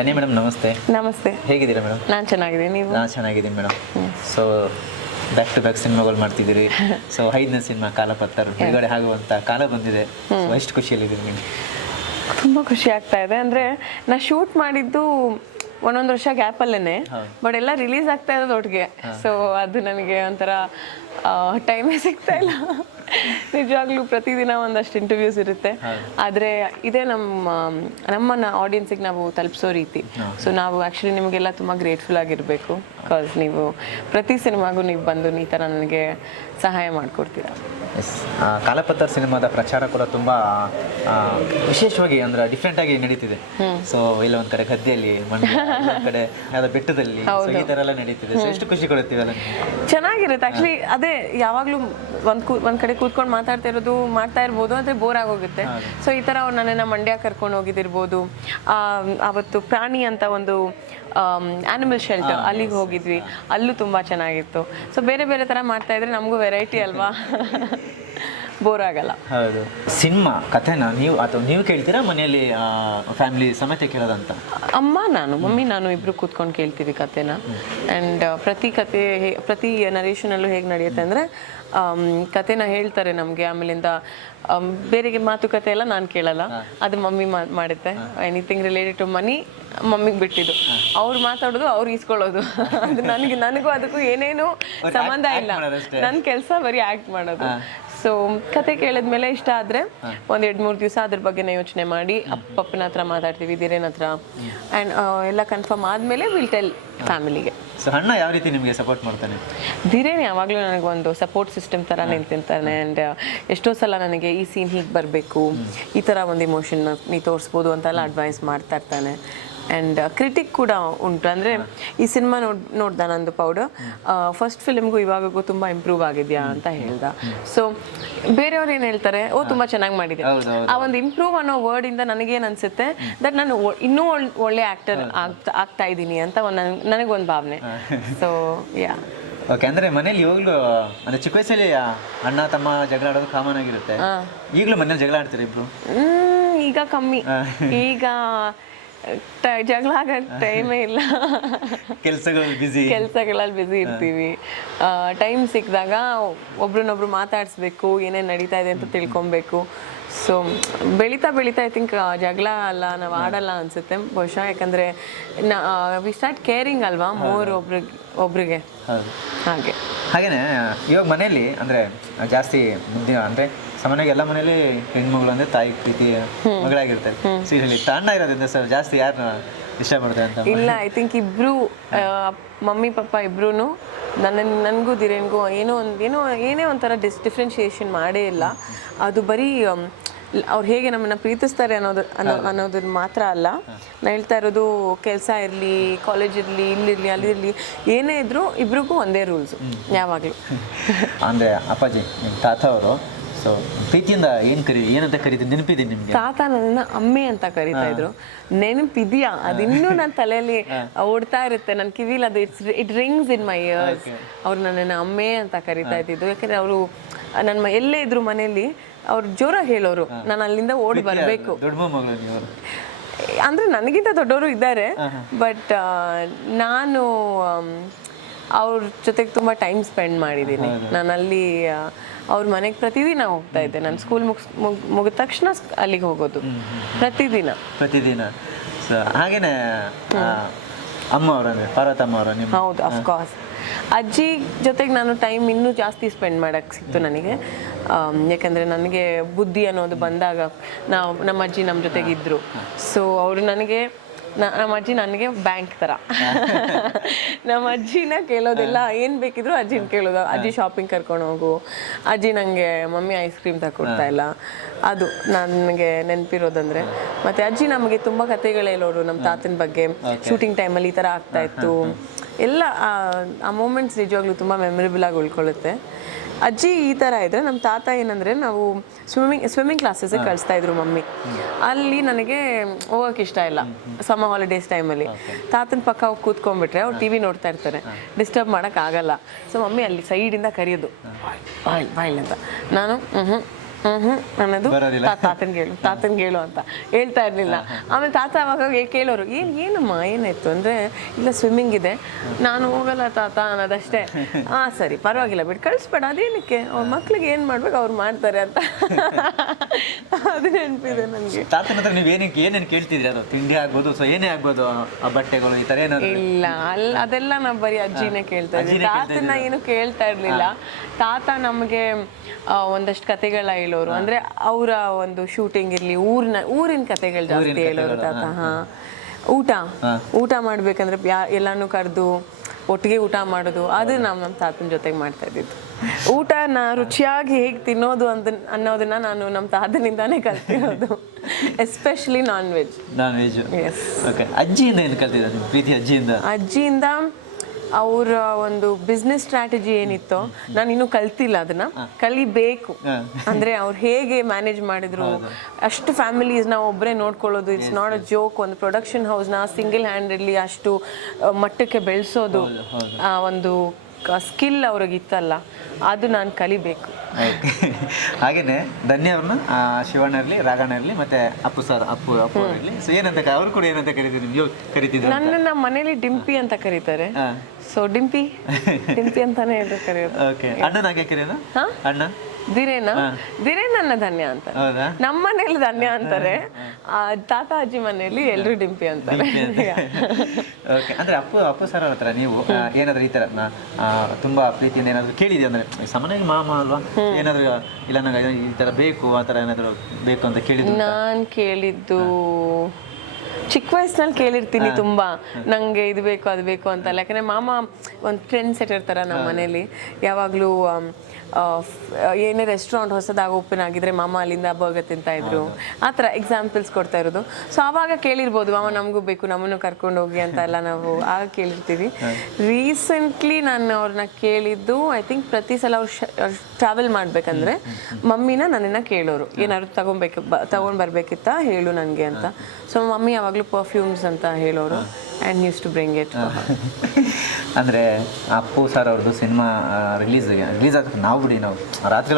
ಧನ್ಯ madam, ನಮಸ್ತೆ. ನಮಸ್ತೆ. ಹೇಗಿದ್ದೀರಾ ಮೇಡಮ್? ನಾನು ಚೆನ್ನಾಗಿದ್ದೀನಿ, ನೀವು? ನಾನು ಚೆನ್ನಾಗಿದ್ದೀನಿ madam. So back to back ಸಿನಿಮಾಗಳು ಮಾಡ್ತಿದ್ದೀರಿ. ಸೊ 5ನೇ ಸಿನಿಮಾ ಕಾಲಪತ್ತರು ಬಿಡುಗಡೆ ಆಗುವಂಥ ಕಾಲ ಬಂದಿದೆ. ಸೊ ಎಷ್ಟು ಖುಷಿಯಲ್ಲಿದ್ದೀರಿ ನೀವು? ತುಂಬ ಖುಷಿ ಆಗ್ತಾ ಇದೆ. ಅಂದರೆ ನಾ ಶೂಟ್ ಮಾಡಿದ್ದು ಒಂದೊಂದು ವರ್ಷ ಗ್ಯಾಪಲ್ಲೇ, ಬಟ್ ಎಲ್ಲ ರಿಲೀಸ್ ಆಗ್ತಾ ಇರೋದು ಒಟ್ಟಿಗೆ. ಸೊ ಅದು ನನಗೆ ಒಂಥರ ಟೈಮೇ ಸಿಗ್ತಾ ಇಲ್ಲ. ನಿಜವಾಗ್ಲೂ ಪ್ರತಿದಿನ ಒಂದಷ್ಟು ಇಂಟರ್ವ್ಯೂಸ್ ಇರುತ್ತೆ. ಆದರೆ ಇದೇ ನಮ್ಮನ್ನ ಆಡಿಯನ್ಸಿಗೆ ನಾವು ತಲುಪಿಸೋ ರೀತಿ. ಸೊ ನಾವು ಆ್ಯಕ್ಚುಲಿ ನಿಮಗೆಲ್ಲ ತುಂಬ ಗ್ರೇಟ್ಫುಲ್ ಆಗಿರಬೇಕು. ಬಿಕಾಸ್ ನೀವು ಪ್ರತಿ ಸಿನಿಮಾಗೂ ನೀವು ಬಂದು ಈ ಥರ ನನಗೆ ಸಹಾಯ ಮಾಡಿಕೊಡ್ತೀರಾ. ಎಸ್, ಕಾಲಪತ್ರ ಸಿನಿಮಾದ ಪ್ರಚಾರ ಕೂಡ ತುಂಬ ವಿಶೇಷವಾಗಿ ಅಂದ್ರೆ ಡಿಫ್ರೆಂಟಾಗಿ ನಡೀತಿದೆ. ಸೊ ಇಲ್ಲ ಒಂದು ಕಡೆ ಗದ್ದೆಯಲ್ಲಿ, ಒಂದು ಕಡೆ ಯಾವುದೋ ಬೆಟ್ಟದಲ್ಲಿ, ಈ ಥರ ಎಲ್ಲ ನಡೀತಿದೆ. ಸೊ ಎಷ್ಟು ಖುಷಿ ಕೊಡುತ್ತೀವಲ್ಲ? ಚೆನ್ನಾಗಿರುತ್ತೆ ಆ್ಯಕ್ಚುಲಿ. ಅದೇ ಯಾವಾಗಲೂ ಒಂದು ಕಡೆ ಕೂತ್ಕೊಂಡು ಮಾಡ್ತಾ ಇರ್ಬೋದು, ಆದರೆ ಬೋರ್ ಆಗೋಗುತ್ತೆ. ಸೊ ಈ ಥರ ಅವ್ರು ನನ್ನನ್ನು ಮಂಡ್ಯ ಕರ್ಕೊಂಡು ಹೋಗಿದ್ದಿರ್ಬೋದು. ಅವತ್ತು ಪ್ರಾಣಿ ಅಂತ ಒಂದು ಆನಿಮಲ್ ಶೆಲ್ಟರ್, ಅಲ್ಲಿಗೆ ಹೋಗಿದ್ವಿ. ಅಲ್ಲೂ ತುಂಬ ಚೆನ್ನಾಗಿತ್ತು. ಸೊ ಬೇರೆ ಬೇರೆ ಥರ ಮಾಡ್ತಾ ಇದ್ರೆ ನಮಗೂ ವೆರೈಟಿ ಅಲ್ವಾ, ಬೋರ್ ಆಗಲ್ಲ. ಹೌದು. ಸಿನಿಮಾ ಕಥೆನ ನೀವು ಕೇಳ್ತೀರಾ ಮನೆಯಲ್ಲಿ ಫ್ಯಾಮಿಲಿ ಸಮೇತ ಕೇಳೋದಂತ? ಮಮ್ಮಿ ನಾನು ಇಬ್ರು ಕೂತ್ಕೊಂಡು ಕೇಳ್ತೀವಿ ಕಥೆನ. ಆ್ಯಂಡ್ ಪ್ರತಿ ನರೇಷನಲ್ಲೂ ಹೇಗೆ ನಡೆಯುತ್ತೆ ಅಂದರೆ ಕಥೆನ ಹೇಳ್ತಾರೆ ನಮಗೆ, ಆಮೇಲಿಂದ ಬೇರೆಗೆ ಮಾತುಕತೆ ಎಲ್ಲ ನಾನು ಕೇಳಲ್ಲ, ಅದು ಮಮ್ಮಿ ಮಾಡುತ್ತೆ. ಎನಿಥಿಂಗ್ ರಿಲೇಟೆಡ್ ಟು ಮನಿ ಮಮ್ಮಿಗೆ ಬಿಟ್ಟಿದ್ದು. ಅವ್ರು ಮಾತಾಡೋದು, ಅವ್ರು ಈಸ್ಕೊಳ್ಳೋದು. ಅದು ನನಗೂ ಅದಕ್ಕೂ ಏನೇನು ಸಂಬಂಧ ಇಲ್ಲ. ನನ್ನ ಕೆಲಸ ಬರೀ ಆ್ಯಕ್ಟ್ ಮಾಡೋದು. ಸೊ ಕತೆ ಕೇಳಿದ್ಮೇಲೆ ಇಷ್ಟ ಆದರೆ ಒಂದು 2-3 ದಿವಸ ಅದ್ರ ಬಗ್ಗೆನೇ ಯೋಚನೆ ಮಾಡಿ ಅಪ್ಪನ ಹತ್ರ ಮಾತಾಡ್ತೀವಿ, ಧೀರೇನ್ ಹತ್ರ. ಆ್ಯಂಡ್ ಎಲ್ಲ ಕನ್ಫರ್ಮ್ ಆದಮೇಲೆ ವಿಲ್ ಟೆಲ್ ಫ್ಯಾಮಿಲಿಗೆ. ಸೊ ಅಣ್ಣ ಯಾವ ರೀತಿ ನಿಮಗೆ ಸಪೋರ್ಟ್ ಮಾಡ್ತಾನೆ? ಧೀರೇನ್ ಯಾವಾಗಲೂ ನನಗೊಂದು ಸಪೋರ್ಟ್ ಸಿಸ್ಟಮ್ ಥರ ನಿಂತಿರ್ತಾನೆ. ಆ್ಯಂಡ್ ಎಷ್ಟೋ ಸಲ ನನಗೆ ಈ ಸೀನ್ ಹೀಗೆ ಬರಬೇಕು, ಈ ಥರ ಒಂದು ಇಮೋಷನ್ ನೀ ತೋರಿಸ್ಬೋದು ಅಂತೆಲ್ಲ ಅಡ್ವೈಸ್ ಮಾಡ್ತಾ ಇರ್ತಾನೆ. ಆ್ಯಂಡ್ ಕ್ರಿಟಿಕ್ ಕೂಡ ಉಂಟು. ಅಂದರೆ ಈ ಸಿನಿಮಾ ನೋಡ್ದ ನಂದು ಪೌಡರ್ ಫಸ್ಟ್ ಫಿಲ್ಮ್ಗೂ ಇವಾಗೂ ತುಂಬ ಇಂಪ್ರೂವ್ ಆಗಿದೆಯಾ ಅಂತ ಹೇಳ್ದ. ಸೊ ಬೇರೆಯವ್ರು ಏನು ಹೇಳ್ತಾರೆ, ತುಂಬ ಚೆನ್ನಾಗಿ ಮಾಡಿದೆ. ಆ ಒಂದು ಇಂಪ್ರೂವ್ ಅನ್ನೋ ವರ್ಡಿಂದ ನನಗೇನು ಅನಿಸುತ್ತೆ ದಟ್ ನಾನು ಇನ್ನೂ ಒಳ್ಳೆ ಆ್ಯಕ್ಟರ್ ಆಗ್ತಾ ಇದ್ದೀನಿ ಅಂತ ನನಗೊಂದು ಭಾವನೆ. So yeah. ಓಕೆ. ಅಂದರೆ ಮನೇಲಿ ಇವಾಗಲೂ ಅಂದರೆ ಚಿಕ್ಕ ವಯಸ್ಸಲ್ಲಿ ಅಣ್ಣ ತಮ್ಮ ಜಗಳ ಆಡೋದು ಕಾಮನ್ ಆಗಿರುತ್ತೆ. ಈಗಲೂ ಮನೇಲಿ ಜಗಳ ಆಡ್ತಾರೆ ಇಬ್ರು? ಈಗ ಕಮ್ಮಿ. ಈಗ ಜಗಳ ಆಗಕ್ಕೆ ಟೈಮೇ ಇಲ್ಲ. ಕೆಲಸಗಳಲ್ಲಿ ಬ್ಯುಸಿ ಇರ್ತೀವಿ. ಟೈಮ್ ಸಿಕ್ಕಿದಾಗ ಒಬ್ರನ್ನೊಬ್ರು ಮಾತಾಡಿಸ್ಬೇಕು, ಏನೇನು ನಡೀತಾ ಇದೆ ಅಂತ ತಿಳ್ಕೊಬೇಕು. ಸೊ ಬೆಳೀತಾ ಐ ಥಿಂಕ್ ಜಗಳ ಅಲ್ಲ, ನಾವು ಆಡಲ್ಲ ಅನಿಸುತ್ತೆ ಬಹುಶಃ. ಯಾಕಂದರೆ ವಿ ಸ್ಟಾರ್ಟ್ ಕೇರಿಂಗ್ ಅಲ್ವಾ ಮೋರ್ ಒಬ್ರಿಗೆ. ಹಾಗೇನೆ ಇವಾಗ ಮನೆಯಲ್ಲಿ ಅಂದರೆ ಜಾಸ್ತಿ ಮುದ್ದೆ ಅಂದರೆ ಸಾಮಾನ್ಯವಾಗಿ ಎಲ್ಲ ಮನೇಲಿ ಹೆಣ್ಮಗಳು ಅಂದರೆ ತಾಯಿ ಪ್ರೀತಿ ಮಗಳಾಗಿರ್ತಾರೆ. ಸೀರಿಯಲಿ ತಾಂಡ ಇರೋದ್ರಿಂದ ಸರ್ ಜಾಸ್ತಿ ಯಾರನ್ನ ಇಷ್ಟಪಡ್ತಾರೆ ಅಂತ? ಇಲ್ಲ, ಐ ಥಿಂಕ್ ಇಬ್ರು ಮಮ್ಮಿ ಪಪ್ಪ ಇಬ್ರು ನನಗೂ ಧೀರೇನ್ಗೂ ಏನೇ ಒಂಥರ ಡಿಫ್ರೆನ್ಶಿಯೇಷನ್ ಮಾಡೇ ಇಲ್ಲ. ಅದು ಬರೀ ಅವ್ರು ಹೇಗೆ ನಮ್ಮನ್ನು ಪ್ರೀತಿಸ್ತಾರೆ ಅನ್ನೋದನ್ನ ಮಾತ್ರ ಅಲ್ಲ. ನಾನು ಹೇಳ್ತಾ ಇರೋದು ಕೆಲಸ ಇರಲಿ, ಕಾಲೇಜ್ ಇರಲಿ, ಇಲ್ಲಿರಲಿ ಅಲ್ಲಿರಲಿ, ಏನೇ ಇದ್ರೂ ಇಬ್ರಿಗೂ ಒಂದೇ ರೂಲ್ಸು ಯಾವಾಗಲೂ. ಅಂದರೆ ಅಪ್ಪಾಜಿ ನಿಮ್ಮ ತಾತ ಅವರು ಸೊ ಪ್ರೀತಿಯಿಂದ ಏನಂತ ಕರೀತೀನಿ ನೆನಪಿದೆ ನಿಮಗೆ? ತಾತ ನನ್ನನ್ನು ಅಮ್ಮೆ ಅಂತ ಕರೀತಾ ಇದ್ರು. ನೆನಪಿದೆಯಾ? ಅದಿನ್ನೂ ನನ್ನ ತಲೆಯಲ್ಲಿ ಓಡ್ತಾ ಇರುತ್ತೆ, ನನ್ನ ಕಿವಿಲಿ ಅದು it rings in my years. ಅವ್ರು ನನ್ನನ್ನು ಅಮ್ಮೆ ಅಂತ ಕರೀತಾ ಇದ್ದಿದ್ದು. ಯಾಕಂದರೆ ಅವರು ಎಲ್ಲೇ ಇದ್ರು ಮನೆಯಲ್ಲಿ ಅವ್ರು ಜೋರಾಗಿ ಹೇಳೋರು, ನಾನು ಅಲ್ಲಿಂದ ಓಡಿ ಬರಬೇಕು. ಅಂದರೆ ನನಗಿಂತ ದೊಡ್ಡವರು ಇದ್ದಾರೆ, ಬಟ್ ನಾನು ಅವ್ರ ಜೊತೆಗೆ ತುಂಬ ಟೈಮ್ ಸ್ಪೆಂಡ್ ಮಾಡಿದ್ದೀನಿ. ನಾನು ಅಲ್ಲಿ ಅವ್ರ ಮನೆಗೆ ಪ್ರತಿದಿನ ಹೋಗ್ತಾ ಇದ್ದೆ. ನಾನು ಸ್ಕೂಲ್ ಮುಗಿದ ತಕ್ಷಣ ಅಲ್ಲಿಗೆ ಹೋಗೋದು ಪ್ರತಿದಿನ. ಸೊ ಹಾಗೇನೆ ಅಮ್ಮ ಅವರಂದ್ರೆ ಪಾರ್ವತಮ್ಮ ಅವರ ನಿಮ್ಮ? ಹೌದು, ಅಫ್ಕೋರ್ಸ್. ಅಜ್ಜಿ ಜೊತೆಗೆ ನಾನು ಟೈಮ್ ಇನ್ನೂ ಜಾಸ್ತಿ ಸ್ಪೆಂಡ್ ಮಾಡೋಕ್ಕೆ ಸಿಕ್ತು ನನಗೆ. ಯಾಕಂದರೆ ನನಗೆ ಬುದ್ಧಿ ಅನ್ನೋದು ಬಂದಾಗ ನಮ್ಮ ಅಜ್ಜಿ ನಮ್ಮ ಜೊತೆಗಿದ್ದರು. ಸೊ ಅವರು ನಮ್ಮ ಅಜ್ಜಿ ನನಗೆ ಬ್ಯಾಂಕ್ ಥರ. ನಮ್ಮ ಅಜ್ಜಿನ ಕೇಳೋದೆಲ್ಲ, ಏನು ಬೇಕಿದ್ರು ಅಜ್ಜಿನ ಕೇಳೋದು. ಅಜ್ಜಿ ಶಾಪಿಂಗ್ ಕರ್ಕೊಂಡು ಹೋಗು, ಅಜ್ಜಿ ನನಗೆ ಮಮ್ಮಿ ಐಸ್ ಕ್ರೀಮ್ ತಗೊಡ್ತಾ ಇಲ್ಲ, ಅದು ನನಗೆ ನೆನಪಿರೋದಂದರೆ. ಮತ್ತು ಅಜ್ಜಿ ನಮಗೆ ತುಂಬ ಕಥೆಗಳು ಹೇಳೋರು ನಮ್ಮ ತಾತನ ಬಗ್ಗೆ. ಶೂಟಿಂಗ್ ಟೈಮಲ್ಲಿ ಈ ಥರ ಆಗ್ತಾಯಿತ್ತು ಎಲ್ಲ. ಆ ಮೂಮೆಂಟ್ಸ್ ನಿಜವಾಗ್ಲೂ ತುಂಬ ಮೆಮೊರೇಬಲ್ ಆಗಿ ಉಳ್ಕೊಳ್ಳುತ್ತೆ. ಅಜ್ಜಿ ಈ ಥರ ಇದ್ದರೆ, ನಮ್ಮ ತಾತ ಏನಂದರೆ ನಾವು ಸ್ವಿಮ್ಮಿಂಗ್ ಕ್ಲಾಸಸ್ಗೆ ಕಳಿಸ್ತಾ ಇದ್ರು ಮಮ್ಮಿ. ಅಲ್ಲಿ ನನಗೆ ಹೋಗೋಕೆ ಇಷ್ಟ ಇಲ್ಲ ಸಮ್ಮರ್ ಹಾಲಿಡೇಸ್ ಟೈಮಲ್ಲಿ. ತಾತನ ಪಕ್ಕ ಹೋಗಿ ಕೂತ್ಕೊಂಡ್ಬಿಟ್ರೆ ಅವ್ರು ಟಿ ವಿ ನೋಡ್ತಾ ಇರ್ತಾರೆ, ಡಿಸ್ಟರ್ಬ್ ಮಾಡೋಕ್ಕಾಗಲ್ಲ. ಸೊ ಮಮ್ಮಿ ಅಲ್ಲಿ ಸೈಡಿಂದ ಕರೆಯೋದು, ಬಾಯ್ ಅಂತ. ನಾನು ಅನ್ನೋದು ತಾತನ್ಗೆ ಹೇಳು ಅಂತ ಹೇಳ್ತಾ ಇರ್ಲಿಲ್ಲ. ಆಮೇಲೆ ತಾತ ಅವಾಗ ಕೇಳೋರು ಏನಮ್ಮ ಏನಾಯ್ತು ಅಂದ್ರೆ ಇಲ್ಲ ಸ್ವಿಮ್ಮಿಂಗ್ ಇದೆ, ನಾನು ಹೋಗಲ್ಲ ತಾತ ಅನ್ನೋದಷ್ಟೇ. ಸರಿ ಪರವಾಗಿಲ್ಲ ಬಿಟ್ಟು ಕಳಿಸ್ಬೇಡ, ಅದೇನಕ್ಕೆ ಅವ್ರ ಮಕ್ಳಿಗೆ ಏನ್ ಮಾಡ್ಬೇಕು ಅವ್ರು ಮಾಡ್ತಾರೆ ಅಂತ. ಅದು ನೆನಪಿದೆ ನನಗೆ. ತಾತನ ಹತ್ರ ನೀವು ಏನೇನು ಕೇಳ್ತಿದ್ರಿ? ಅದು ತಿಂಡಿ ಆಗ್ಬೋದು, ಸೊ ಏನೇ ಆಗ್ಬೋದು, ಆ ಬಟ್ಟೆಗಳು ಈ ತರ ಏನಾದ್ರು? ಇಲ್ಲ ಅದೆಲ್ಲ ನಾವು ಬರೀ ಅಜ್ಜಿನೇ ಕೇಳ್ತಾ ಇದ್ವಿ, ತಾತನ ಏನು ಕೇಳ್ತಾ ಇರ್ಲಿಲ್ಲ. ತಾತ ನಮಗೆ ಒಂದಷ್ಟು ಕತೆಗಳ ಹೇಳೋರು, ಅಂದ್ರೆ ಅವರ ಒಂದು ಶೂಟಿಂಗ್ ಇರ್ಲಿ, ಊರಿನ ಕತೆಗಳು ಜಾಸ್ತಿ ಹೇಳೋರು ತಾತ. ಊಟ ಮಾಡ್ಬೇಕಂದ್ರೆ ಎಲ್ಲಾನು ಕರೆದು ಒಟ್ಟಿಗೆ ಊಟ ಮಾಡೋದು, ಅದು ನಮ್ಮ ತಾತನ ಜೊತೆಗೆ ಮಾಡ್ತಾ ಇದ್ದಿದ್ದು. ಊಟನ ರುಚಿಯಾಗಿ ಹೇಗೆ ತಿನ್ನೋದು ಅನ್ನೋದನ್ನ ನಾನು ನಮ್ಮ ತಾತನಿಂದಾನೇ ಕಲ್ತಿರೋದು, ಎಸ್ಪೆಷಲಿ ನಾನ್ ವೆಜ್. ಅಜ್ಜಿಯಿಂದ ಏನು ಕಲ್ತಿದ್ದ ನೀವು ಪ್ರೀತಿ? ಅಜ್ಜಿಯಿಂದ ಅವರ ಒಂದು ಬಿಸ್ನೆಸ್ ಸ್ಟ್ರಾಟಜಿ ಏನಿತ್ತೋ ನಾನು ಇನ್ನೂ ಕಲ್ತಿಲ್ಲ, ಅದನ್ನ ಕಲಿಬೇಕು. ಅಂದ್ರೆ ಅವ್ರು ಹೇಗೆ ಮ್ಯಾನೇಜ್ ಮಾಡಿದ್ರು, ಅಷ್ಟು ಫ್ಯಾಮಿಲೀಸ್ ನಾವು ಒಬ್ಬರೇ ನೋಡ್ಕೊಳ್ಳೋದು, ಇಟ್ಸ್ ನಾಟ್ ಅ ಜೋಕ್. ಒಂದು ಪ್ರೊಡಕ್ಷನ್ ಹೌಸ್ನ ಸಿಂಗಲ್ ಹ್ಯಾಂಡೆಡ್ಲಿ ಅಷ್ಟು ಮಟ್ಟಕ್ಕೆ ಬೆಳೆಸೋದು, ಒಂದು ಸ್ಕಿಲ್ ಅವ್ರಿಗಿತ್ತಲ್ಲ, ಅದು ನಾನು ಕಲಿಬೇಕು. ಹಾಗೇನೆ ಧನ್ಯ ಅವ್ರನ್ನ ಶಿವಣ್ಣ ಇರಲಿ, ರಾಘಣ್ಣ ಇರಲಿ, ಮತ್ತೆ ಅಪ್ಪು ಸರ್, ಅಪ್ಪು ಇರಲಿ, ಸೊ ಏನಂತ ಅವ್ರು ಕೂಡ ಏನಂತ ಕರೀತಿದ್ರು? ನೀವು ಕರಿತಿದ್ರು? ನನ್ನ ಮನೇಲಿ ಡಿಂಪಿ ಅಂತ ಕರೀತಾರೆ, ಸೊ ಡಿಂಪಿ ಅಂತಾನೆ ಕರೆಯೋದು. ಅಣ್ಣನಾಗೆ ಕರೆಯೋದು? ಅಣ್ಣ ದಿರೇನ್ ನನ್ನ ಧನ್ಯ ಅಂತ. ನಮ್ಮ ಮನೇಲಿ ಧನ್ಯ ಅಂತಾರೆ, ತಾತ ಅಜ್ಜಿ ಮನೆಯಲ್ಲಿ ಎಲ್ರು ಡಿಂಪಿ ಅಂತಾರೆ. ಅಂದ್ರೆ ಅಪ್ಪು ಸರ್ ಹತ್ರ ನೀವು ಏನಾದ್ರು ಈ ತರ ತುಂಬಾ ಪ್ರೀತಿಯಿಂದ ಏನಾದ್ರು ಕೇಳಿದೆ ಅಂದ್ರೆ, ಸಾಮಾನ್ಯವಾಗಿ ಮಾಮ ಅಲ್ವಾ, ಏನಾದ್ರು ಇಲ್ಲ ನಂಗೆ ಈ ತರ ಬೇಕು, ಆ ತರ ಏನಾದ್ರು ಬೇಕು ಅಂತ ಕೇಳಿದ್ರು? ನಾನ್ ಕೇಳಿದ್ದು ಚಿಕ್ಕ ವಯಸ್ಸಿನಲ್ಲಿ ಕೇಳಿರ್ತೀನಿ ತುಂಬಾ, ನಂಗೆ ಇದು ಬೇಕು ಅದು ಬೇಕು ಅಂತ. ಯಾಕಂದ್ರೆ ಮಾಮ ಒಂದು ಟ್ರೆಂಡ್ ಸೆಟರ್ ತರ ನಮ್ಮ ಮನೇಲಿ. ಯಾವಾಗ್ಲೂ ಏನೇ ರೆಸ್ಟೋರೆಂಟ್ ಹೊಸದಾಗಿ ಓಪನ್ ಆಗಿದ್ರೆ ಮಾಮ ಅಲ್ಲಿಂದ ಬರ್ಗರ್ ತಿಂತಾ ಇದ್ರು, ಆ ಥರ ಎಕ್ಸಾಂಪಲ್ಸ್ ಕೊಡ್ತಾ ಇರೋದು. ಸೊ ಆವಾಗ ಕೇಳಿರ್ಬೋದು ಮಾಮ ನಮಗೂ ಬೇಕು, ನಮ್ಮನ್ನು ಕರ್ಕೊಂಡು ಹೋಗಿ ಅಂತ ಎಲ್ಲ ನಾವು ಆಗ ಕೇಳಿರ್ತೀವಿ. ರೀಸೆಂಟ್ಲಿ ನಾನು ಅವ್ರನ್ನ ಕೇಳಿದ್ದು, ಐ ಥಿಂಕ್ ಪ್ರತಿ ಸಲ ಅವ್ರು ಟ್ರಾವೆಲ್ ಮಾಡ್ಬೇಕಂದ್ರೆ ಮಮ್ಮಿನ ನನ್ನನ್ನು ಕೇಳೋರು, ಏನಾದ್ರು ತಗೊಂಡು ಬರ್ಬೇಕಿತ್ತ ಹೇಳು ನನಗೆ ಅಂತ. ಸೊ ಮಮ್ಮಿ ಯಾವಾಗಲೂ ಪರ್ಫ್ಯೂಮ್ಸ್ ಅಂತ ಹೇಳೋರು, and use to bring it. ಅಂದರೆ ಅಪ್ಪು ಸರ್ ಅವ್ರದ್ದು ಸಿನಿಮಾ ರಿಲೀಸ್ ಆಗುತ್ತೆ, ನಾವು ರಾತ್ರಿ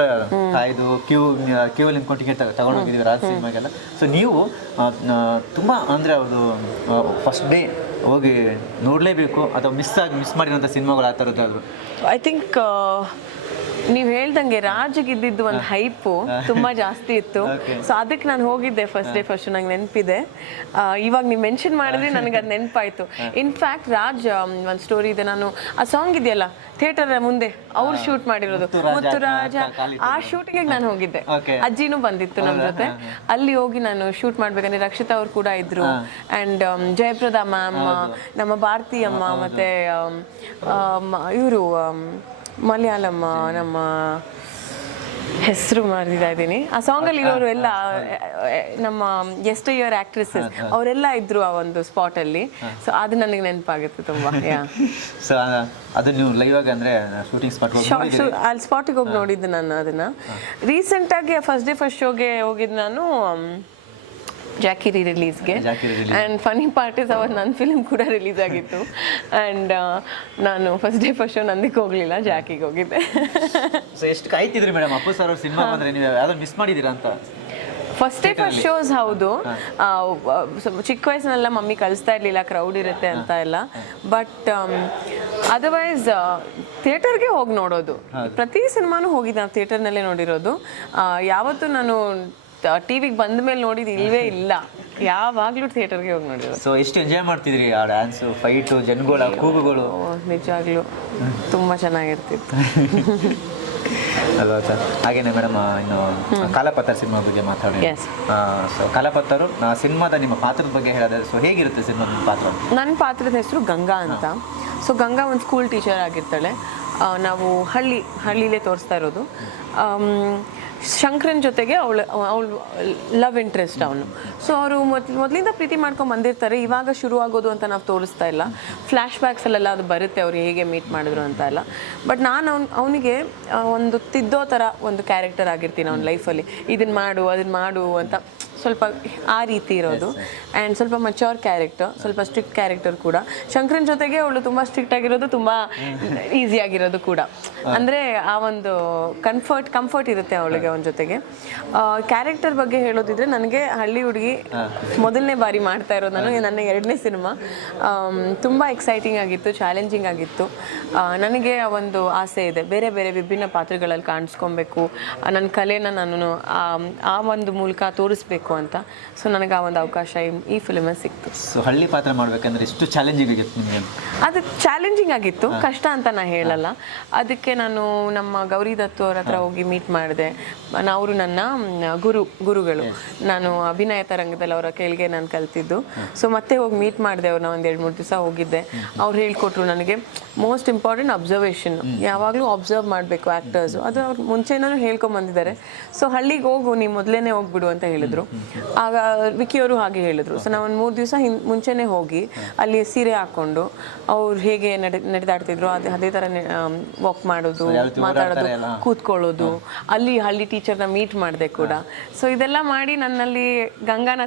ಕಾಯ್ದು ಕ್ಯೂ ನಿಂತ್ಕೊಂಡು ಟಿಕೆಟ್ ತಗೊಂಡು ಹೋಗಿದ್ದೀವಿ ರಾತ್ರಿ ಸಿನಿಮಾಗೆಲ್ಲ. ಸೊ ನೀವು ತುಂಬ ಅಂದರೆ ಅವ್ರದ್ದು ಫಸ್ಟ್ ಡೇ ಹೋಗಿ ನೋಡಲೇಬೇಕು ಅಥವಾ ಮಿಸ್ ಮಾಡಿರೋಂಥ ಸಿನಿಮಾಗಳು ಆ ಥರದ್ದಾದ್ರು? ಐ ಥಿಂಕ್ ನೀವು ಹೇಳ್ದಂಗೆ ರಾಜ್ಗಿದ್ದಿದ್ದು ಒಂದು ಹೈಪು ತುಂಬಾ ಜಾಸ್ತಿ ಇತ್ತು. ಸೊ ಅದಕ್ಕೆ ನಾನು ಹೋಗಿದ್ದೆ ಫಸ್ಟ್ ಡೇ ಫಸ್ಟ್, ನಂಗೆ ನೆನಪಿದೆ. ಇವಾಗ ನೀವು ಮೆನ್ಷನ್ ಮಾಡಿದ್ರೆ ನನಗೆ ಅದು ನೆನಪಾಯ್ತು. ಇನ್ಫ್ಯಾಕ್ಟ್ ರಾಜ್ ಒಂದು ಸ್ಟೋರಿ ಇದೆ, ನಾನು ಆ ಸಾಂಗ್ ಇದೆಯಲ್ಲ ಥಿಯೇಟರ್ ಮುಂದೆ ಅವ್ರು ಶೂಟ್ ಮಾಡಿರೋದು ಮುತ್ತು ರಾಜ, ಆ ಶೂಟಿಂಗ್ ನಾನು ಹೋಗಿದ್ದೆ. ಅಜ್ಜಿನೂ ಬಂದಿತ್ತು ನಮ್ಮ ಜೊತೆ. ಅಲ್ಲಿ ಹೋಗಿ ನಾನು ಶೂಟ್ ಮಾಡ್ಬೇಕಂದ್ರೆ ರಕ್ಷಿತಾ ಅವ್ರು ಕೂಡ ಇದ್ರು, ಅಂಡ್ ಜಯಪ್ರದಾ ಮ್ಯಾಮ್, ನಮ್ಮ ಭಾರತಿ ಅಮ್ಮ, ಮತ್ತೆ ಇವರು ಮಲಯಾಳಮ್ಮ, ನಮ್ಮ ಹೆಸರು ಮರೆದಿದ್ದ ಇದ್ದೀನಿ. ಆ ಸಾಂಗಲ್ಲಿ ಇರೋರು ಎಲ್ಲ ನಮ್ಮ ಎಸ್ಟರ್ ಆಕ್ಟ್ರೆಸಸ್ ಅವರೆಲ್ಲ ಇದ್ರು ಆ ಒಂದು ಸ್ಪಾಟಲ್ಲಿ. ಸೊ ಅದು ನನಗೆ ನೆನಪಾಗುತ್ತೆ ತುಂಬ. ಸೊ ಅದು ನೀವು ಲೈವ್ ಆಗಿ ಅಂದರೆ ಶೂಟಿಂಗ್ ಸ್ಪಾಟ್ ಅಲ್ಲಿ ಸ್ಪಾಟಿಗೆ ಹೋಗಿ ನೋಡಿದ್ದು ನಾನು ಅದನ್ನು. ರೀಸೆಂಟಾಗಿ ಫಸ್ಟ್ ಡೇ ಫಸ್ಟ್ ಶೋಗೆ ಹೋಗಿದ್ದು ನಾನು ಜಾಕಿ ರಿಲೀಸ್ಗೆ. ಆ್ಯಂಡ್ ಫನಿ ಪಾರ್ಟ್ ಇಸ್ ಅವತ್ತು ನನ್ನ ಫಿಲ್ಮ್ ಕೂಡ ರಿಲೀಸ್ ಆಗಿತ್ತು, ಆ್ಯಂಡ್ ನಾನು ಫಸ್ಟ್ ಡೇ ಫಸ್ಟ್ ಶೋ ನಂದಕ್ಕೆ ಹೋಗಲಿಲ್ಲ, ಜಾಕಿಗೆ ಹೋಗಿದ್ದೆ. ಸೊ ಎಷ್ಟು ಕಾಯ್ತಿದ್ರಿ ಮೇಡಮ್ ಅಪ್ಪು ಸರ್ ಅವ್ರ ಸಿನಿಮಾ ಬಂದರೆ? ನೀವು ಯಾವ್ದು ಮಿಸ್ ಮಾಡಿದ್ದೀರಾ ಅಂತ? ಫಸ್ಟ್ ಡೇ ಫಸ್ಟ್ ಶೋಸ್ ಹೌದು, ಚಿಕ್ಕ ವಯಸ್ಸಿನೆಲ್ಲ ಮಮ್ಮಿ ಕಳಿಸ್ತಾ ಇರಲಿಲ್ಲ, ಕ್ರೌಡ್ ಇರುತ್ತೆ ಅಂತ ಎಲ್ಲ. ಬಟ್ ಅದರ್ವೈಸ್ ಥಿಯೇಟರ್ಗೆ ಹೋಗಿ ನೋಡೋದು, ಪ್ರತಿ ಸಿನಿಮಾನೂ ಹೋಗಿದ್ದೆ ನಾವು ಥಿಯೇಟರ್ನಲ್ಲೇ ನೋಡಿರೋದು. ಯಾವತ್ತೂ ನಾನು ಟಿವಿಗೆ ಬಂದ ಮೇಲೆ ನೋಡಿದ್ದು ಇಲ್ವೇ ಇಲ್ಲ, ಯಾವಾಗಲೂ ಥಿಯೇಟರ್ಗೆ ಹೋಗಿ ನೋಡಿರೋದು. ಸೊ ಎಷ್ಟು ಎಂಜಾಯ್ ಮಾಡ್ತಿದ್ರಿ ಆ ಡ್ಯಾನ್ಸು, ಫೈಟು, ಜನಗಳ ಕೂಗುಗಳು? ನಿಜವಾಗ್ಲೂ ತುಂಬ ಚೆನ್ನಾಗಿರ್ತಿತ್ತು ಅಲ್ವಾ ಸರ್? ಹಾಗೇನೆ ಮೇಡಮ್, ಇನ್ನು ಕಾಲಪತ್ರ ಸಿನಿಮಾ ಬಗ್ಗೆ ಮಾತಾಡಿ. ಸೊ ಕಾಲಪತ್ತರು ಸಿನಿಮಾದ ನಿಮ್ಮ ಪಾತ್ರದ ಬಗ್ಗೆ ಹೇಳಿದ್ರೆ, ಸೊ ಹೇಗಿರುತ್ತೆ ಸಿನಿಮಾ ನಿಮ್ಮ ಪಾತ್ರ? ನನ್ನ ಪಾತ್ರದ ಹೆಸರು ಗಂಗಾ ಅಂತ. ಸೊ ಗಂಗಾ ಒಂದು ಸ್ಕೂಲ್ ಟೀಚರ್ ಆಗಿರ್ತಾಳೆ. ನಾವು ಹಳ್ಳಿಲೇ ತೋರಿಸ್ತಾ ಇರೋದು. ಶಂಕರನ್ ಜೊತೆಗೆ ಅವಳು ಲವ್ ಇಂಟ್ರೆಸ್ಟ್ ಅವನು. ಸೊ ಅವರು ಮೊದಲಿಂದ ಪ್ರೀತಿ ಮಾಡ್ಕೊಂಡು ಬಂದಿರ್ತಾರೆ, ಇವಾಗ ಶುರು ಆಗೋದು ಅಂತ ನಾವು ತೋರಿಸ್ತಾ ಇಲ್ಲ. ಫ್ಲ್ಯಾಶ್ ಬ್ಯಾಕ್ಸಲ್ಲೆಲ್ಲ ಅದು ಬರುತ್ತೆ ಅವ್ರು ಹೇಗೆ ಮೀಟ್ ಮಾಡಿದ್ರು ಅಂತ ಎಲ್ಲ. ಬಟ್ ನಾನು ಅವನಿಗೆ ಒಂದು ತಿದ್ದೋ ಥರ ಒಂದು ಕ್ಯಾರೆಕ್ಟರ್ ಆಗಿರ್ತೀನಿ ಅವ್ನ ಲೈಫಲ್ಲಿ, ಇದನ್ನು ಮಾಡು ಅದನ್ನು ಮಾಡು ಅಂತ. ಸ್ವಲ್ಪ ಆ ರೀತಿ ಇರೋದು ಆ್ಯಂಡ್ ಸ್ವಲ್ಪ ಮಚೋರ್ ಕ್ಯಾರೆಕ್ಟರ್, ಸ್ವಲ್ಪ ಸ್ಟ್ರಿಕ್ಟ್ ಕ್ಯಾರೆಕ್ಟರ್ ಕೂಡ. ಶಂಕರನ್ ಜೊತೆಗೆ ಅವಳು ತುಂಬ ಸ್ಟ್ರಿಕ್ಟ್ ಆಗಿರೋದು, ತುಂಬ ಈಸಿ ಆಗಿರೋದು ಕೂಡ. ಅಂದರೆ ಆ ಒಂದು ಕಂಫರ್ಟ್ ಇರುತ್ತೆ ಅವಳಿಗೆ ಅವನ ಜೊತೆಗೆ. ಕ್ಯಾರೆಕ್ಟರ್ ಬಗ್ಗೆ ಹೇಳೋದಿದ್ರೆ, ನನಗೆ ಹಳ್ಳಿ ಹುಡುಗಿ ಮೊದಲನೇ ಬಾರಿ ಮಾಡ್ತಾ ಇರೋದು ನಾನು, ನನ್ನ 2ನೇ ಸಿನಿಮಾ. ತುಂಬ ಎಕ್ಸೈಟಿಂಗ್ ಆಗಿತ್ತು, ಚಾಲೆಂಜಿಂಗ್ ಆಗಿತ್ತು. ನನಗೆ ಒಂದು ಆಸೆ ಇದೆ, ಬೇರೆ ಬೇರೆ ವಿಭಿನ್ನ ಪಾತ್ರಗಳಲ್ಲಿ ಕಾಣಿಸ್ಕೊಬೇಕು, ನನ್ನ ಕಲೆನ ನಾನು ಆ ಒಂದು ಮೂಲಕ ತೋರಿಸ್ಬೇಕು ಅಂತ. ಸೊ ನನಗೆ ಆ ಒಂದು ಅವಕಾಶ ಈ ಫಿಲ್ಮಲ್ಲಿ ಸಿಕ್ತು. ಸೊ ಹಳ್ಳಿ ಪಾತ್ರ ಮಾಡಬೇಕಂದ್ರೆ ಎಷ್ಟು ಚಾಲೆಂಜಿಂಗ್ ಆಗಿತ್ತು ನಿಮಗೆ? ಅದು ಚಾಲೆಂಜಿಂಗ್ ಆಗಿತ್ತು, ಕಷ್ಟ ಅಂತ ನಾನು ಹೇಳಲ್ಲ. ಅದಕ್ಕೆ ನಾನು ನಮ್ಮ ಗೌರಿ ದತ್ತು ಅವ್ರ ಹತ್ರ ಹೋಗಿ ಮೀಟ್ ಮಾಡಿದೆ. ಅವರು ನನ್ನ ಗುರುಗಳು. ನಾನು ಅಭಿನಯ ತರಂಗದಲ್ಲಿ ಅವರ ಕೆಳಗೆ ನಾನು ಕಲ್ತಿದ್ದು. ಸೊ ಮತ್ತೆ ಹೋಗಿ ಮೀಟ್ ಮಾಡಿದೆ ಅವ್ರನ್ನ, ಒಂದು 2-3 ದಿವಸ ಹೋಗಿದ್ದೆ. ಅವ್ರು ಹೇಳ್ಕೊಟ್ರು ನನಗೆ ಮೋಸ್ಟ್ ಇಂಪಾರ್ಟೆಂಟ್ ಅಬ್ಸರ್ವೇಷನ್, ಯಾವಾಗಲೂ ಅಬ್ಸರ್ವ್ ಮಾಡಬೇಕು ಆ್ಯಕ್ಟರ್ಸು. ಅದು ಅವ್ರು ಮುಂಚೆನೂ ಹೇಳ್ಕೊಂಬಂದಿದ್ದಾರೆ. ಸೊ ಹಳ್ಳಿಗೆ ಹೋಗು, ನೀವು ಮೊದಲೇ ಹೋಗ್ಬಿಡು ಅಂತ ಹೇಳಿದ್ರು. ಆಗ ವಿಕಿಯವರು ಹಾಗೆ ಹೇಳಿದ್ರು. ಸೊ ನಾವು ಒಂದು 3 ದಿವಸ ಮುಂಚೆನೇ ಹೋಗಿ ಅಲ್ಲಿ ಸೀರೆ ಹಾಕ್ಕೊಂಡು ಅವ್ರು ಹೇಗೆ ನಡೆದಾಡ್ತಿದ್ರು ಅದೇ ಥರ ವಾಕ್ ಮಾಡೋದು, ಮಾತಾಡೋದು, ಕೂತ್ಕೊಳ್ಳೋದು, ಅಲ್ಲಿ ಹಳ್ಳಿ ಟೀಚರ್ನ ಮೀಟ್ ಮಾಡಿದೆ ಕೂಡ. ಸೊ ಇದೆಲ್ಲ ಮಾಡಿ ನನ್ನಲ್ಲಿ ಗಂಗಾನ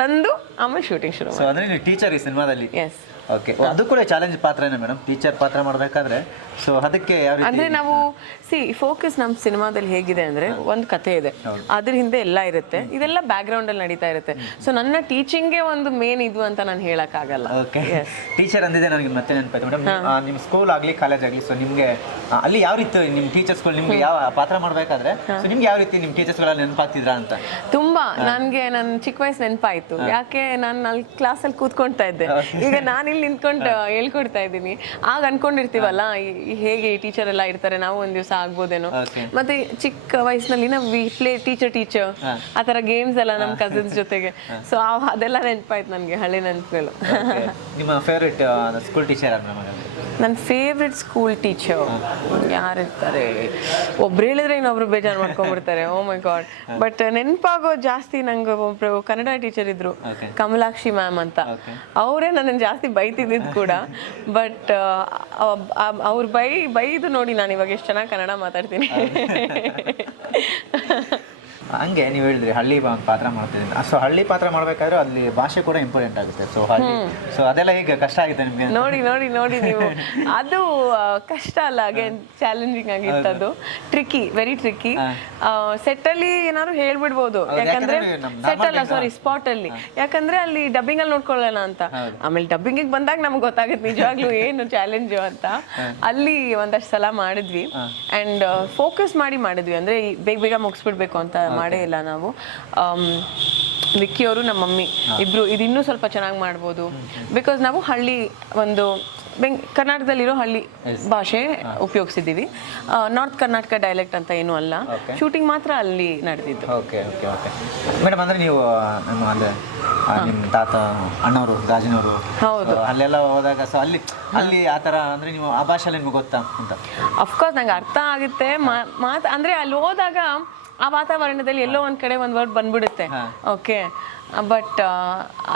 ತಂದು ಆಮೇಲೆ ಶೂಟಿಂಗ್ ಶುರು. ಸೊ ಅಂದರೆ ನೀವು ಟೀಚರ್ ಈ ಸಿನಿಮಾದಲ್ಲಿ? ಎಸ್. ಓಕೆ, ಅದು ಕೂಡ ಚಾಲೆಂಜ್ ಪಾತ್ರನೇ ಮೇಡಮ್, ಟೀಚರ್ ಪಾತ್ರ ಮಾಡಬೇಕಾದ್ರೆ. ಸೊ ಅದಕ್ಕೆ ಯಾವ ರೀತಿ ಅಂದರೆ ನಾವು ಫೋಕಸ್ ನಮ್ಮ ಸಿನಿಮಾದಲ್ಲಿ ಹೇಗಿದೆ ಅಂದರೆ, ಒಂದು ಕಥೆ ಇದೆ, ಅದ್ರ ಹಿಂದೆ ಎಲ್ಲ ಇರುತ್ತೆ, ಇದೆಲ್ಲ ಬ್ಯಾಕ್ಗ್ರೌಂಡಲ್ಲಿ ನಡೀತಾ ಇರುತ್ತೆ. ಸೊ ನನ್ನ ಟೀಚಿಂಗ್ಗೆ ಒಂದು ಮೇನ್ ಇದು ಅಂತ ನಾನು ಹೇಳೋಕ್ಕಾಗಲ್ಲ. ಓಕೆ, ಟೀಚರ್ ಅಂದಿದೆ ನನಗೆ ಮತ್ತೆ ನೆನಪಾಯ್ತು ಮೇಡಮ್. ನಿಮ್ಮ ಸ್ಕೂಲ್ ಆಗಲಿ ಕಾಲೇಜ್ ಆಗಲಿ, ಸೊ ನಿಮಗೆ ಅಲ್ಲಿ ಯಾವ ರೀತಿ ನಿಮ್ಮ ಟೀಚರ್ಸ್ಗಳು ನಿಮ್ಗೆ ಯಾವ ಪಾತ್ರ ಮಾಡಬೇಕಾದ್ರೆ ಸೊ ನಿಮ್ಗೆ ಯಾವ ರೀತಿ ನಿಮ್ಮ ಟೀಚರ್ಸ್ಗಳೆಲ್ಲ ನೆನಪಾಗ್ತಿದ್ರಾ ಅಂತ? ತುಂಬ ನನಗೆ ನನ್ನ ಚಿಕ್ಕ ವಯಸ್ಸು ನೆನಪಾಯಿತು. ಯಾಕೆ ನಾನು ಅಲ್ಲಿ ಕ್ಲಾಸಲ್ಲಿ ಕೂತ್ಕೊಳ್ತಾ ಇದ್ದೆ, ಈಗ ನಾನು ಇಲ್ಲಿ ನಿಂತ್ಕೊಂಡು ಹೇಳ್ಕೊಡ್ತಾ ಇದ್ದೀನಿ. ಆಗ ಅನ್ಕೊಂಡಿರ್ತೀವಲ್ಲ ಹೇಗೆ ಈ ಟೀಚರ್ ಎಲ್ಲ ಇರ್ತಾರೆ, ನಾವು ಒಂದ್ ದಿವಸ ಆಗ್ಬೋದೇನೋ. ಮತ್ತೆ ಚಿಕ್ಕ ವಯಸ್ಸಿನಲ್ಲಿ ನಾವು ಪ್ಲೇ ಟೀಚರ್ ಆ ಥರ ಗೇಮ್ಸ್ ಎಲ್ಲ ನಮ್ಮ ಕಸಿನ್ಸ್ ಜೊತೆಗೆ. ಸೊ ಅದೆಲ್ಲ ನೆನಪಾಯ್ತು ನನಗೆ, ಹಳೆ ನೆನಪುಗಳು. ನಿಮ್ಮ ಫೇವ್ರೆಟ್ ಸ್ಕೂಲ್ ಟೀಚರ್? ನನ್ನ ಫೇವ್ರೆಟ್ ಸ್ಕೂಲ್ ಟೀಚರ್ ಯಾರಿರ್ತಾರೆ? ಒಬ್ರು ಹೇಳಿದ್ರೆ ಇನ್ನೊಬ್ರು ಬೇಜಾರು ಮಾಡ್ಕೊಂಡ್ಬಿಡ್ತಾರೆ. ಓ ಮೈ ಗಾಡ್. ಬಟ್ ನೆನಪಾಗೋ ಜಾಸ್ತಿ ನಂಗೆ ಒಬ್ರು ಕನ್ನಡ ಟೀಚರ್ ಇದ್ರು, ಕಮಲಾಕ್ಷಿ ಮ್ಯಾಮ್ ಅಂತ. ಅವರೇ ನನ್ನನ್ನು ಜಾಸ್ತಿ ಬೈತಿದ್ದು ಕೂಡ. ಬಟ್ ಅವ್ರು ಬೈದು ನೋಡಿ ನಾನು ಇವಾಗ ಎಷ್ಟು ಚೆನ್ನಾಗಿ ಕನ್ನಡ ಮಾತಾಡ್ತೀನಿ. ಹಂಗೆ ನೀವು ಹೇಳಿದ್ರಿ ಹಳ್ಳಿ ಪಾತ್ರ ಮಾಡ್ತಿದ್ದೀನಿ. ಸೊ ಹಳ್ಳಿ ಪಾತ್ರ ಮಾಡಬೇಕಾದ್ರೆ ಅಲ್ಲಿ ಭಾಷೆ ಕೂಡ ಇಂಪಾರ್ಟೆಂಟ್ ಆಗುತ್ತೆ. ಸೊ ಹಳ್ಳಿ, ಸೊ ಅದೆಲ್ಲ ಹೇಗೆ ಕಷ್ಟ ಆಗುತ್ತೆ ನಿಮಗೆ? ನೋಡಿ ನೀವು ಅದು ಕಷ್ಟ ಅಲ್ಲ, ಅಗೇನ್ ಚಾಲೆಂಜಿಂಗ್ ಆಗಿತ್ತು. ಅದು ವೆರಿ ಟ್ರಿಕ್ಕಿ. ಸೆಟ್ಟಲ್ಲಿ ಏನಾದ್ರು ಹೇಳ್ಬಿಡ್ಬೋದು, ಯಾಕಂದ್ರೆ ಸ್ಪಾಟ್ ಅಲ್ಲಿ, ಯಾಕಂದ್ರೆ ಅಲ್ಲಿ ಡಬ್ಬಿಂಗ್ ಅಲ್ಲಿ ನೋಡ್ಕೊಳ್ಳೋಣ ಅಂತ. ಆಮೇಲೆ ಡಬ್ಬಿಂಗಿಗೆ ಬಂದಾಗ ನಮ್ಗೆ ಗೊತ್ತಾಗುತ್ತೆ ನಿಜವಾಗ್ಲೂ ಏನು ಚಾಲೆಂಜು ಅಂತ. ಅಲ್ಲಿ ಒಂದಷ್ಟು ಸಲ ಮಾಡಿದ್ವಿ ಅಂಡ್ ಫೋಕಸ್ ಮಾಡಿದ್ವಿ. ಅಂದ್ರೆ ಬೇಗ ಮುಗಿಸ್ಬಿಡ್ಬೇಕು ಅಂತ ಮಾಡೇ ಇಲ್ಲ ನಾವು. ವಿಕ್ಕಿ ಅವರು, ನಮ್ಮ ಮಮ್ಮಿ ಇಬ್ರು ಇದು ಇನ್ನೂ ಸ್ವಲ್ಪ ಚೆನ್ನಾಗಿ ಮಾಡ್ಬೋದು. ಬಿಕಾಸ್ ನಾವು ಹಳ್ಳಿ ಒಂದು ಕರ್ನಾಟಕದಲ್ಲಿರೋ ಹಳ್ಳಿ ಭಾಷೆ ಉಪಯೋಗಿಸಿದ್ದೀವಿ. ನಾರ್ತ್ ಕರ್ನಾಟಕ ಡೈಲೆಕ್ಟ್ ಅಂತ ಏನೂ ಅಲ್ಲ. ಶೂಟಿಂಗ್ ಮಾತ್ರ ಅಲ್ಲಿ ನಡೆದಿದ್ದು. Okay okay okay madam. ಅಂದರೆ ನೀವು ಅಂದರೆ ನಿಮ್ಮ ತಾತ ಅಣ್ಣವರು ಗಾಜಿನವರು, ಹೌದು, ಅಲ್ಲೆಲ್ಲ ಹೋದಾಗ ಸೊ ಅಲ್ಲಿ ಆ ಥರ ಅಂದರೆ ನೀವು ಆ ಭಾಷೆಯಲ್ಲಿ ನಿಮ್ಗೆ ಗೊತ್ತಾ ಅಂತ? ಅಫ್ಕೋರ್ಸ್ ನಂಗೆ ಅರ್ಥ ಆಗುತ್ತೆ ಅಂದರೆ ಅಲ್ಲಿ ಹೋದಾಗ ಆ ವಾತಾವರಣದಲ್ಲಿ ಎಲ್ಲೋ ಒಂದು ಕಡೆ ಒಂದು ವರ್ಡ್ ಬಂದ್ಬಿಡುತ್ತೆ. ಓಕೆ, ಬಟ್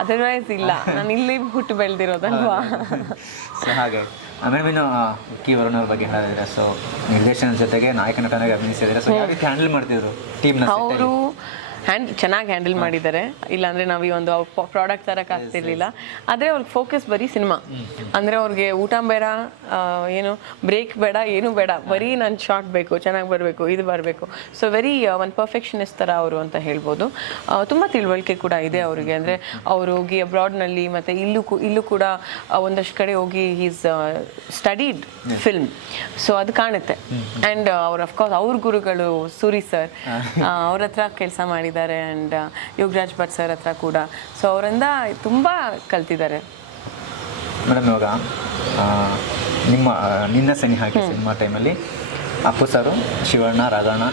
ಅದರ್ವೈಸ್ ಇಲ್ಲ, ನಾನು ಇಲ್ಲಿ ಹುಟ್ಟು ಬೆಳೆದಿರೋದಲ್ವಾ. ಸೊ ಹಾಗೆ ಆಮೇಲೆ ಇನ್ನು ಕಿ ವರುಣ್ ಅವ್ರ ಬಗ್ಗೆ ಹೇಳಿದ್ರೆ, ಸೊ ನಿರ್ದೇಶನದ ಜೊತೆಗೆ ನಾಯಕ ನಟನಾಗಿ ಅಭಿನಯಿಸಿದ್ರೆ, ಸೊ ಯಾವ ರೀತಿ ಹ್ಯಾಂಡಲ್ ಮಾಡ್ತಿದ್ರು ಟೀಮ್ನ? ಅವರು ಚೆನ್ನಾಗಿ ಹ್ಯಾಂಡಲ್ ಮಾಡಿದ್ದಾರೆ. ಇಲ್ಲಾಂದರೆ ನಾವು ಈ ಒಂದು ಪ್ರಾಡಕ್ಟ್ ತರಕ್ಕೆ ಆಗ್ತಿರ್ಲಿಲ್ಲ. ಆದರೆ ಅವ್ರಿಗೆ ಫೋಕಸ್ ಬರೀ ಸಿನಿಮಾ. ಅಂದರೆ ಅವ್ರಿಗೆ ಊಟ ಬೇಡ, ಏನು ಬ್ರೇಕ್ ಬೇಡ, ಏನು ಬೇಡ, ಬರೀ ನನ್ನ ಶಾರ್ಟ್ ಬೇಕು, ಚೆನ್ನಾಗಿ ಬರಬೇಕು, ಇದು ಬರಬೇಕು. ಸೊ ವೆರಿ ಒಂದು ಪರ್ಫೆಕ್ಷನಿಸ್ಟ್ ಥರ ಅವರು ಅಂತ ಹೇಳ್ಬೋದು. ತುಂಬ ತಿಳುವಳಿಕೆ ಕೂಡ ಇದೆ ಅವರಿಗೆ. ಅಂದರೆ ಅವರು ಹೋಗಿ ಅಬ್ರಾಡ್ನಲ್ಲಿ ಮತ್ತು ಇಲ್ಲೂ ಕೂಡ ಒಂದಷ್ಟು ಕಡೆ ಹೋಗಿ ಈಸ್ ಸ್ಟಡೀಡ್ ಫಿಲ್ಮ್. ಸೊ ಅದು ಕಾಣುತ್ತೆ. ಆ್ಯಂಡ್ ಅವ್ರು ಅಫ್ಕೋರ್ಸ್ ಅವ್ರ ಗುರುಗಳು ಸೂರಿ ಸರ್, ಅವ್ರ ಹತ್ರ ಕೆಲಸ ಮಾಡಿದ್ದಾರೆ. ಆ್ಯಂಡ್ ಯೋಗರಾಜ್ ಭಟ್ ಸರ್ ಹತ್ರ ಕೂಡ. ಸೊ ಅವರಿಂದ ತುಂಬ ಕಲ್ತಿದ್ದಾರೆ. ಮೇಡಮ್, ಇವಾಗ ನಿನ್ನ ಸನಿ ಹಾಕಿ ಸಿನಿಮಾ ಟೈಮಲ್ಲಿ ಅಪ್ಪು ಸರು, ಶಿವಣ್ಣ, ರಾಘಣ್ಣ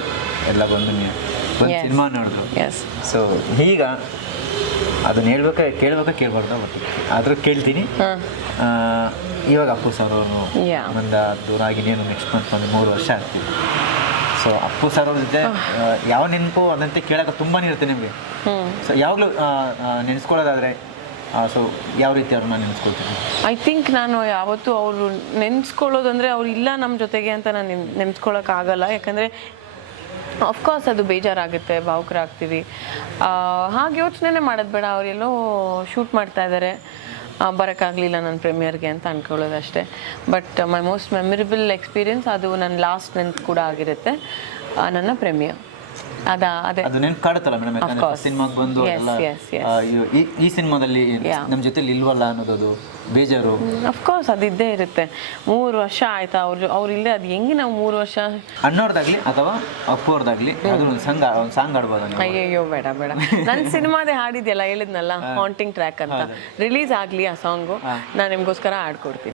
ಎಲ್ಲ ಬಂದು ಸಿನಿಮಾ ನೋಡಿದ್ರು. ಸೊ ಈಗ ಅದನ್ನ ಕೇಳ್ಬಾರ್ದು ಬಟ್ ಆದರೂ ಕೇಳ್ತೀನಿ. ಇವಾಗ ಅಪ್ಪು ಸರ್ ಒಂದು ದೂರ ಆಗಿನೇನು ನೆಕ್ಸ್ಟ್ ಮಂತ್ ಒಂದು 3 ವರ್ಷ ಆಗ್ತಿದೆ. ಸೊ ಅಪ್ಪು ಸರ್ ಅವ್ರ ಜೊತೆ ಯಾವ ನೆನಪು ಅದಂತೆ ಕೇಳೋಕೆ ತುಂಬಾ ಇರುತ್ತೆ ನಿಮಗೆ. ಸೊ ಯಾವಾಗಲೂ ನೆನೆಸ್ಕೊಳ್ಳೋದಾದರೆ ಸೊ ಯಾವ ರೀತಿ ಅವ್ರನ್ನ ನೆನೆಸ್ಕೊಳ್ತೀನಿ? ಐ ಥಿಂಕ್ ನಾನು ಯಾವತ್ತೂ ಅವರು ನೆನೆಸ್ಕೊಳ್ಳೋದಂದರೆ ಅವ್ರು ಇಲ್ಲ ನಮ್ಮ ಜೊತೆಗೆ ಅಂತ ನಾನು ನೆನೆಸ್ಕೊಳ್ಳೋಕ್ಕಾಗಲ್ಲ. ಯಾಕಂದರೆ ಅಫ್ಕೋರ್ಸ್ ಅದು ಬೇಜಾರಾಗುತ್ತೆ, ಭಾವುಕರಾಗ್ತೀವಿ. ಹಾಗೆ ಯೋಚನೆ ಮಾಡೋದು ಬೇಡ, ಅವರೆಲ್ಲೋ ಶೂಟ್ ಮಾಡ್ತಾ ಇದ್ದಾರೆ, ಬರೋಕ್ಕಾಗಲಿಲ್ಲ ನನ್ನ ಪ್ರೀಮಿಯರ್ಗೆ ಅಂತ ಅಂದ್ಕೊಳ್ಳೋದು ಅಷ್ಟೇ. But my most memorable experience ಅದು ನನ್ನ ಲಾಸ್ಟ್ ನೆನ್ಪು ಕೂಡ ಆಗಿರುತ್ತೆ, ನನ್ನ ಪ್ರೀಮಿಯರ್. ಅದೇ ಅದು ನೆನ್ಪು ಕಾಡುತ್ತಲ್ಲ ಮೇಡಮ್, ಯಾಕಂದ್ರೆ ಸಿನಿಮಾಗೆ ಬಂದು ಎಲ್ಲ ಈ ಸಿನಿಮಾದಲ್ಲಿ ನಮ್ಮ ಜೊತೆಲಿ ಇಲ್ವಲ್ಲ ಅನ್ನೋದು ಬೇಜಾರು. ಅಫ್ಕೋರ್ಸ್ ಅದಿದ್ದೇ ಇರುತ್ತೆ. 3 ವರ್ಷ ಆಯ್ತಾ ಅವ್ರು ಇಲ್ಲದೆ, ಅದು ಹೆಂಗೆ ನಾವು 3 ವರ್ಷ. ಅಣ್ಣವ್ರದಾಗ್ಲಿ ಅಥವಾ ಅಪ್ಪವ್ರದಾಗ್ಲಿ ಅದು ಒಂದು ಸಾಂಗ್ ಆಡ್ಬೋದು ನೀವು? ಅಯ್ಯಯ್ಯೋ ಬೇಡ ಬೇಡ, ನನ್ನ ಸಿನಿಮಾದೇ ಹಾಡಿದ್ಯಲ್ಲ, ಹೇಳಿದ್ನಲ್ಲ ಹಾಂಟಿಂಗ್ ಟ್ರ್ಯಾಕ್ ಅಂತ, ರಿಲೀಸ್ ಆಗಲಿ ಆ ಸಾಂಗು, ನಾನು ನಿಮಗೋಸ್ಕರ ಹಾಡ್ಕೊಡ್ತೀನಿ.